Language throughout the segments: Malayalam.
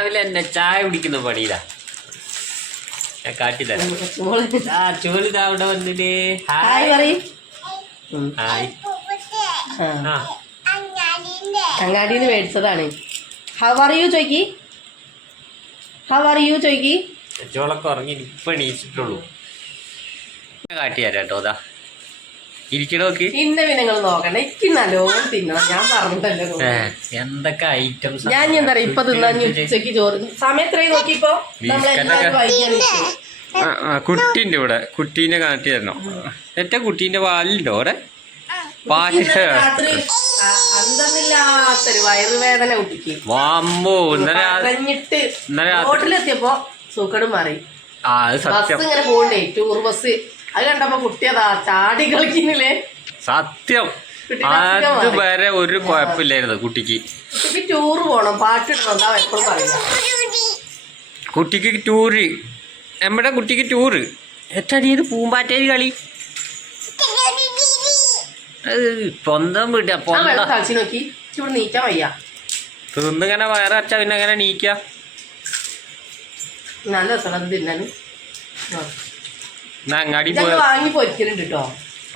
രാവിലെ എന്നെ ചായ കുടിക്കുന്ന പണിയിലാ. ഞാൻ മോൾ ആ അവിടെ വന്നില്ലേ. ഹായ് ഹായ് പറയും ഹായ്. ആ. അങ്ങാടിന്ന് മേടിച്ചതാണ്. ഹൗ ആർ യു ചോയ്ക്കി? ഹൗ ആർ യു ചോയ്ക്കി? ചോളൊക്കെ ഉറങ്ങി ഇപ്പൊ എണീച്ചിട്ടുള്ളൂ. കാട്ടിയാലോ കേട്ടോ അതാ ഇരിക്കണോക്ക് പിന്നെ പിന്നെ നിങ്ങൾ നോക്കണ്ട. എനിക്ക് നല്ലോണം തിന്നണം. ഞാൻ പറഞ്ഞിട്ടല്ലോ എന്തൊക്കെ ഐറ്റംസ് ഞാൻ എന്താ പറയാ ഇപ്പൊ തിന്നാൻ ഉച്ചയ്ക്ക് ചോറ് ഇവിടെ. കുട്ടീനെ കാട്ടി തരണം ഏറ്റവും കുട്ടീന്റെ പാലുണ്ടോ അവിടെ? പാൽ ഇന്നലെ അന്തമില്ലാത്തൊരു വയറുവേദന കുട്ടിക്ക്. വാമ്പോ ഇന്നലെ റോട്ടിലെത്തിയപ്പോ മാറി. ആ ബസ് ഇങ്ങനെ പോകണ്ടേ ടൂർ ബസ്. അത് കണ്ടപ്പോ കുട്ടിയതാ ചാടി കളിക്കുന്നില്ലേ? സത്യം. അത് വരെ ഒരു കുഴപ്പമില്ലായിരുന്നു കുട്ടിക്ക്. കുട്ടിക്ക് ടൂർ പോണം പാട്ടിടണം എപ്പോഴും കുട്ടിക്ക് ടൂറ്. നമ്മുടെ കുട്ടിക്ക് ടൂറ്. എത്തടിയത് പൂമ്പാറ്റേരി കളി? പൊന്തം വിടുക പൊന്തം. കളിച്ചു നോക്കി. ചൂട് നീക്കാൻ വയ്യ. തിന്നിങ്ങനെ വയറച്ച പിന്നെ നീക്കാം നീക്ക? നല്ല എന്നാ അങ്ങാടി ഞങ്ങൾ പോയ. വാങ്ങി പൊരിക്കലുണ്ട് കേട്ടോ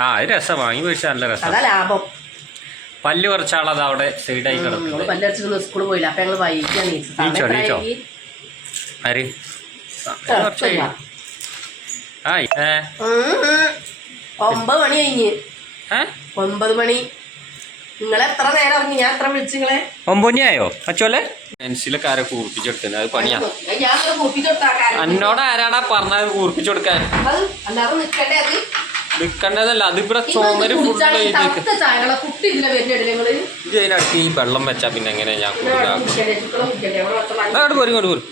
ആ അത് രസം. വാങ്ങി പോയിച്ചാൽ നല്ല രസം. അതാ ലാഭം. പല്ല് കുറച്ചാളത് അവിടെ സൈഡായി സ്കൂളിൽ പോയില്ല അപ്പൊ ഞങ്ങൾ. ആര്? ഒമ്പത് മണി കഴിഞ്ഞ്. ഒമ്പത് മണി. നിങ്ങൾ എത്ര നേരം ഇറങ്ങി? ഞാൻ എത്ര വിളിച്ചു നിങ്ങളെ? ഒമ്പൊന്നിയായോ അച്ചോലെ? പെൻസിലൊക്കെ ആരെ കൂർപ്പിച്ചെടുത്തത്? അത് പണിയാ. ഞാൻ എന്നോട് ആരാടാ പറഞ്ഞത് കൂർപ്പിച്ചെടുക്കാൻ? അല്ലാതെ നിക്കണ്ടേ അത്? നിക്കണ്ടതല്ല അതിവിടെ ചുമര് ഫുള്ള് എഴുതിക്ക് തണുത്ത ചായകളെ കുട്ടി ഇതിലെ വരുന്നുണ്ട് നിങ്ങൾ? ഇത് അതിനടുത്ത് ഈ വെള്ളം വെച്ചാ പിന്നെ എങ്ങനെ ഞാൻ അങ്ങോട്ട് പോരും ഇങ്ങോട്ട് പോരും.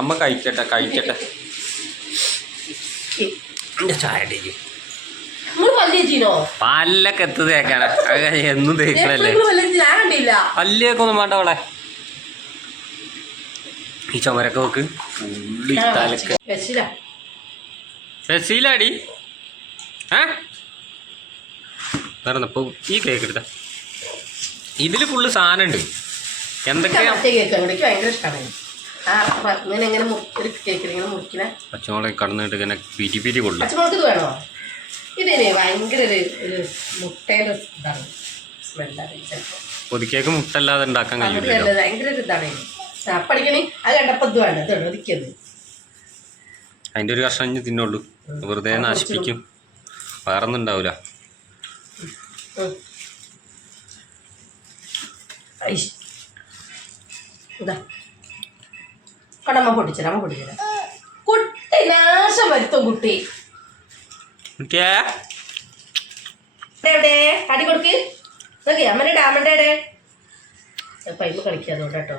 അമ്മ കഴിക്കട്ടെ കഴിക്കട്ടെ എന്റെ ചായ ഇടേക്ക്. പല്ലൊക്കെ എത്ത് തേക്കാണ് എന്നും തേക്കണല്ലേ? പല്ലിയൊക്കെ ഒന്നും വേണ്ട ഈ ചുമരൊക്കെ നോക്ക്. തലക്ക് ഏ? ഇപ്പൊ ഈ കേക്ക് എടുത്ത. ഇതിൽ ഫുള്ള് സാധനം ഉണ്ട് എന്തൊക്കെയാ പച്ചമുളക് കടന്നിട്ട് ഇങ്ങനെ പിരി പിരി കൊള്ളും. ഇതിന് ഭയങ്കര ഒരു ഒരു മുട്ടയുടെ ഇതാണ് സ്മെല്ലാണ് ചിലപ്പോൾ മുട്ടല്ലാതെ ഉണ്ടാക്കാൻ കഴിയും ഭയങ്കര ഒരു ഇതാണ്. അപ്പടിക്കണി അത് കണ്ടപ്പോൾ ഇത് വേണ്ട ഇതാണ് ഒതുക്കിയത് അതിന്റെ ഒരു കഷ്ണം ഇനി തിന്നുള്ളൂ വെറുതെ നാശിപ്പിക്കും. വേറൊന്നും ഉണ്ടാവില്ല ഉണ്ടാവൂല കടമ്മ പൊട്ടിച്ചരാ അമ്മ പൊട്ടിച്ചരാ. കുട്ടി നാശം വരുത്തും കുട്ടി. എവിടെ? അടി കൊടുക്ക്. നോക്കി അമ്മയുടെ ഡാമന്റെ എവിടെ? പൈപ്പ് കളിക്കുക അതുകൊണ്ട് കേട്ടോ.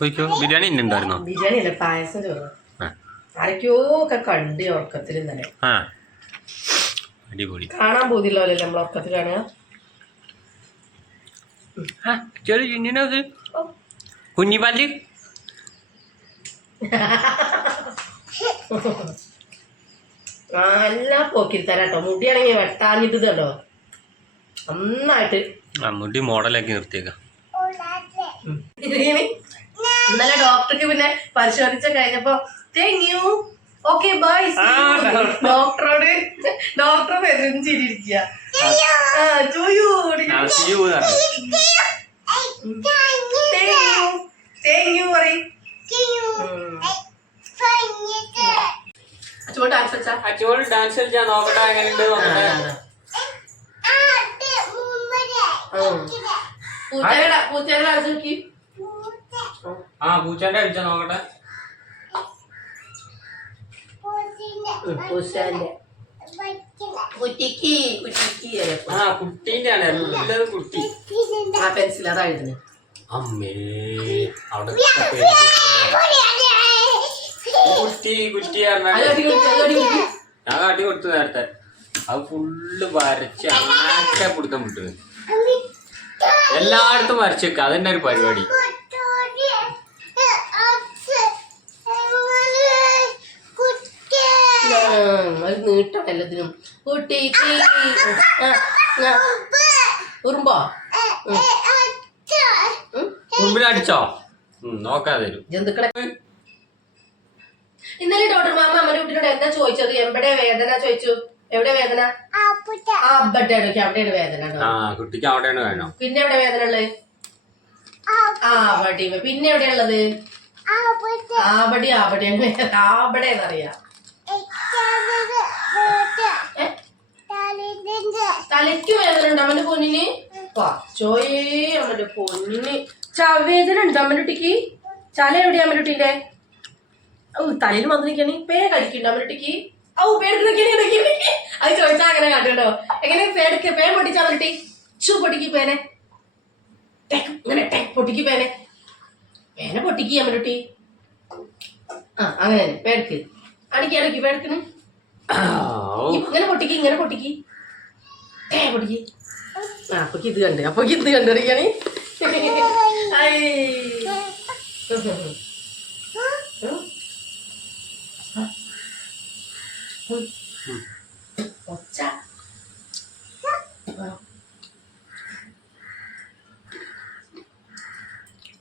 പോയിക്കോ. ബിരിയാണി ഉണ്ടായിരുന്നോ? ബിരിയാണി അല്ല പായസം ചോറ്. ആരൊക്കെയോ ഒക്കെ കണ്ട് ഉറക്കത്തിൽ ഇന്നലെ. അടിപൊളി. കാണാൻ പോതില്ലല്ലോ നമ്മൾ ഉറക്കത്തിൽ കാണുക? ചെറിയ ചിന്നിനത് കുഞ്ഞിപ്പല്ല് നല്ല പോക്കിൽ തരാട്ടോ മുടിയാണെങ്കിൽ വെട്ടാഞ്ഞിട്ട് കേട്ടോ നന്നായിട്ട്. മുടി മോഡലാക്കി നിർത്തിയേക്കാം. ഇന്നലെ ഡോക്ടർക്ക് പിന്നെ പരിശോധിച്ച കഴിഞ്ഞപ്പോ താങ്ക് യു ഓക്കെ ബൈ. ഡോക്ടറോട് ഡോക്ടർ വെറുഞ്ചിരിക്കുക ആ ചൂയു താങ്ക് യു പറയും ചൂട് ഡാൻസ് വെച്ചാ ഡാൻസ് കളിച്ചാ നോക്കട്ടെ എങ്ങനെയുണ്ട് നോക്കട്ടെ. പൂച്ചയുടെ പൂച്ചയുടെ ഡാൻസ് നോക്കി. ആ പൂച്ചാന്റെ അടിച്ചാ നോക്കട്ടെ. പൂച്ചന്റെ. കുറ്റിക്ക് കുറ്റിക്ക് ആ കുട്ടീന്റെ ആണ് എല്ലാവരും കുട്ടി ആ പെൻസിൽ അതാ എഴുതുന്നത് അമ്മേ അവിടെ കുട്ടി കുട്ടി കാട്ടി കൊടുത്തു നേരത്തെ അത് ഫുള്ള് വരച്ച് ആക്കെ പിടുത്തം വിട്ടു എല്ലായിടത്തും വരച്ച് വെക്കുക അതന്നെ ഒരു പരിപാടി നീട്ടണം എല്ലാത്തിനും കുട്ടിക്ക്. ഉറുമ്പോ മുമ്പിലടിച്ചോ നോക്കാതെ ജന്തുക്കളെ ഇന്നലെ ഡോക്ടർ മാമ അമ്മയുടെ കുട്ടിയോട് എന്താ ചോദിച്ചത്? എവിടെ വേദന ചോദിച്ചു. എവിടെ വേദന? ആ അവിടെയാണ് വേദന ആ കുട്ടിക്ക് അവിടെയാണ് വേണം പിന്നെ എവിടെ വേദന ഉള്ളത്? ആ പട്ടി പിന്നെ എവിടെ ഉള്ളത്? ആപടി ആവടിയാണ് ആപടെ എന്നറിയാം. ഏ? തലയ്ക്ക് വേദന ഉണ്ടോ അവന്റെ പൊന്നിന്? ചോയേ അവന്റെ പൊന്നിന് ചവേദന ഉണ്ടോ അമ്മൻ കുട്ടിക്ക്? ചല എവിടെയാ അമ്മൻ കുട്ടീന്റെ? ഓ തലയിൽ വന്ന് പേര് പേ അവരുടെ അവന്റെ കുട്ടിക്ക് ഔ പേടിക്കണേ അത് ചോദിച്ചാ അങ്ങനെ കണ്ടോ എങ്ങനെ പേടിക്ക പേ പൊട്ടിച്ചാ അവരുടെ കുട്ടി ചു പൊട്ടിക്ക് പേനെ. ടെക്, ഇങ്ങനെ ടെക് പൊട്ടിക്ക് പേനെ. പേനെ പൊട്ടിക്ക് അവരുടെ ആ അങ്ങനെ തന്നെ പേടിക്ക്. അടിക്ക് അടിക്ക് പേടിക്കണ് ഇങ്ങനെ പൊട്ടിക്ക് ഇങ്ങനെ പൊട്ടിക്ക്. ടേ പൊട്ടിക്ക്. ആ അപ്പൊ ഇത് കണ്ട് അപ്പൊ ഇത് കണ്ടിരിക്കണേ ഒച്ച.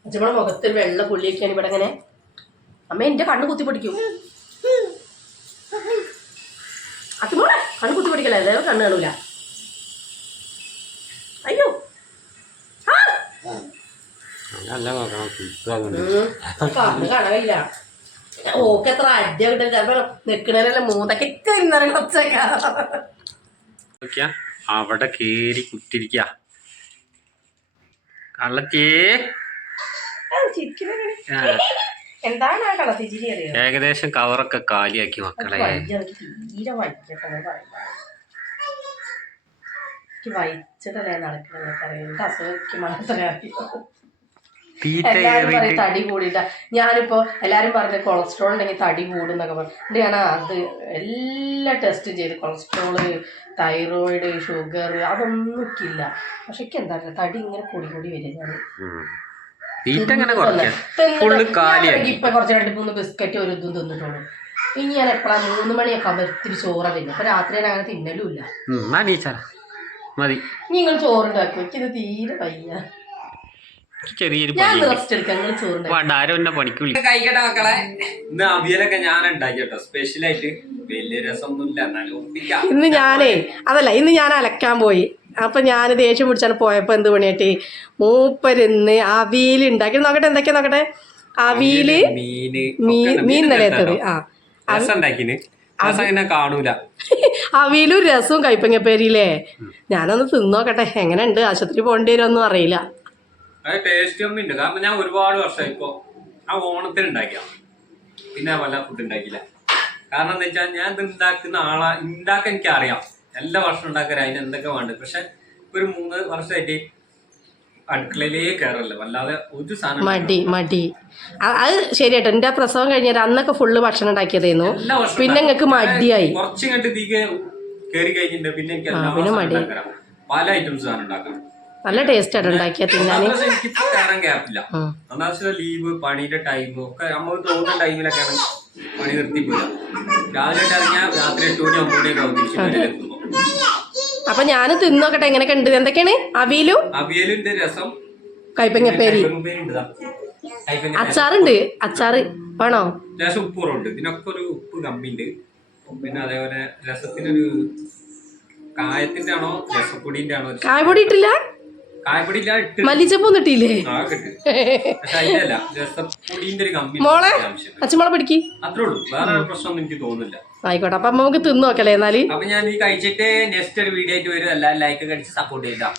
അച്ഛമ്മടെ മുഖത്ത് വെള്ള പുള്ളിയൊക്കെയാണ് ഇവിടെ അങ്ങനെ അമ്മ എന്റെ കണ്ണ് കുത്തി പൊടിക്കും. അച്ഛമ്മോളെ കണ്ണ് കുത്തി പൊടിക്കല അതായത് കണ്ണ് കാണൂല. അയ്യോ. കണ്ണ് കാണാനില്ല ഓക്ക് എത്ര അടിയ കിട്ടില്ല നിക്കണല്ലേ മൂന്നൊക്കെ തിന്നറിയ ഒച്ചക്കാ നോക്കിയാ അവിടെ കേറി കുത്തിരിക്ക കള്ളത്തേ. ഏകദേശം കവറൊക്കെ കാലിയാക്കി മക്കളെ. വൈച്ചിട്ടല്ലേ നടക്കണതൊക്കെ അറിയാം എന്റെ അസുഖം മാത്രമേ അറിയൂ. എല്ലാരും പറയും കയറിയിട്ട് തടി കൂടിയിട്ട. ഞാനിപ്പോ എല്ലാരും പറഞ്ഞ കൊളസ്ട്രോൾ ഉണ്ടെങ്കിൽ തടി കൂടും എന്നൊക്കെ പറഞ്ഞു ഞാൻ അത് എല്ലാ ടെസ്റ്റും ചെയ്ത് കൊളസ്ട്രോൾ തൈറോയിഡ് ഷുഗർ അതൊന്നും ഇല്ല പക്ഷെ എനിക്ക് എന്താ പറയുക തടി ഇങ്ങനെ കൂടി കൂടി വരിക ഞാൻ. ഇപ്പൊ കുറച്ച് രണ്ട് മൂന്ന് ബിസ്ക്കറ്റ് ഒരു ഇതും തിന്നിട്ടുള്ളൂ. ഇനി ഞാൻ എപ്പോഴാ മൂന്ന് മണിയൊക്കെ ആകുമ്പോൾ ഇത്തിരി ചോറ തിന്നും അപ്പൊ രാത്രി ഞാൻ അങ്ങനെ തിന്നലും ഇല്ല മതി. നിങ്ങൾ ചോറുണ്ടാക്കി. എനിക്കിത് തീരെ വയ്യ. ചെറിയൊരു വേണ്ട ആരും എന്നെ പണിക്ക് വിളിക്കും കഴിക്കട്ടെ മക്കളെ. ഇന്ന് അവിയലൊക്കെ ഞാൻ സ്പെഷ്യലായിട്ട് വലിയ രസമൊന്നുമില്ല എന്നാലും ഒപ്പിക്കാം ഇന്ന് ഞാനേ അതല്ല ഇന്ന് ഞാൻ അലക്കാൻ പോയി. അപ്പൊ ഞാൻ ദേഷ്യം പിടിച്ചാണ് പോയപ്പോ എന്ത് പണിയാട്ടി? മൂപ്പരിന്ന് അവിയൽ ഉണ്ടാക്കി. നോക്കട്ടെ എന്തൊക്കെയാ നോക്കട്ടെ? അവിയൽ മീന് മീൻ മീൻ നിലയത്തത് ആ. കാണൂല. അവിയലും രസവും കൈപ്പങ്ങപ്പേരിയില്ലേ ഞാനൊന്ന് തിന്നോക്കട്ടെ എങ്ങനെയുണ്ട്? ആശുപത്രി പോകേണ്ടി വരുമൊന്നും അറിയില്ല. അത് ടേസ്റ്റ് ഒന്നും ഉണ്ട്. കാരണം ഞാൻ ഒരുപാട് വർഷം ഇപ്പൊ ആ ഓണത്തിന് ഉണ്ടാക്കിയ പിന്നെ വല്ല ഫുഡ് ഉണ്ടാക്കിയില്ല കാരണം എന്താ വെച്ചാൽ ഞാൻ ഇത് ഉണ്ടാക്കുന്ന ആളാ ഉണ്ടാക്കാൻ എനിക്ക് അറിയാം എല്ലാ വർഷം ഉണ്ടാക്കാൻ അതിന് എന്തൊക്കെ വേണ്ടത്. പക്ഷെ ഒരു മൂന്ന് വർഷമായിട്ട് അടുക്കളയിലേ കയറല്ല വല്ലാതെ ഒരു സാധനം മടി മടി. അത് ശരിയാട്ടോ എന്റെ പ്രസവം കഴിഞ്ഞാൽ അന്നൊക്കെ ഫുള്ള് ഭക്ഷണം ഉണ്ടാക്കിയതായിരുന്നു പിന്നെ നിങ്ങൾക്ക് മടിയായി. കുറച്ചിങ്ങോട്ട് തീ കയറി കഴിഞ്ഞിട്ട് പിന്നെ എനിക്ക് എല്ലാ പിന്നെ മടി. പല ഐറ്റംസ് ഉണ്ടാക്കണം നല്ല ടേസ്റ്റ് ആണ് ഉണ്ടാക്കിയ തിന്നാൻ കയറാൻ ഗ്യാപ്പില്ല ലീവ് പണിയുടെ ടൈം ഒക്കെ തോന്നുന്ന ടൈമിലൊക്കെയാണ് പണി നിർത്തി രാവിലെ ഇറങ്ങിയാൽ രാത്രി എട്ട് മണി ഒമ്പത് മണിയൊക്കെ ആവും തിരിച്ച് വീട്ടിലെത്തുമ്പോൾ അപ്പൊ ഞാൻ തിന്നോക്കട്ടെ എങ്ങനെയൊക്കെ ഉണ്ട്? എന്തൊക്കെയാണ്? അവിയലും? അവിയലിന്റെ രസം. കൈപ്പങ്ങപ്പേരി. അച്ചാറുണ്ട് അച്ചാറ്. വേണോ? ലേശം ഉപ്പുറമുണ്ട് ഇതിനൊക്കെ ഒരു ഉപ്പ് കമ്മിണ്ട് പിന്നെ അതേപോലെ രസത്തിനൊരു കായത്തിന്റെ ആണോ രസപ്പൊടിന്റെ ആണോ കായപൊടി ഇട്ടില്ല? മല്ലിച്ചപ്പൊന്നും കിട്ടിയില്ലേ മോളെ അച്ഛമോള അച്ഛമ്മളെ പിടിക്ക്. അത്രേ ഉള്ളൂ. വേറെ പ്രശ്നമൊന്നും എനിക്ക് തോന്നുന്നില്ല. ആയിക്കോട്ടെ അപ്പൊ നമുക്ക് തിന്നോക്കല്ലേ എന്നാൽ? അപ്പൊ ഞാൻ ഈ കഴിച്ചിട്ട് നെക്സ്റ്റ് ഒരു വീഡിയോ ആയിട്ട് വരും. എല്ലാവരും ലൈക്ക് കഴിച്ച് സപ്പോർട്ട് ചെയ്താ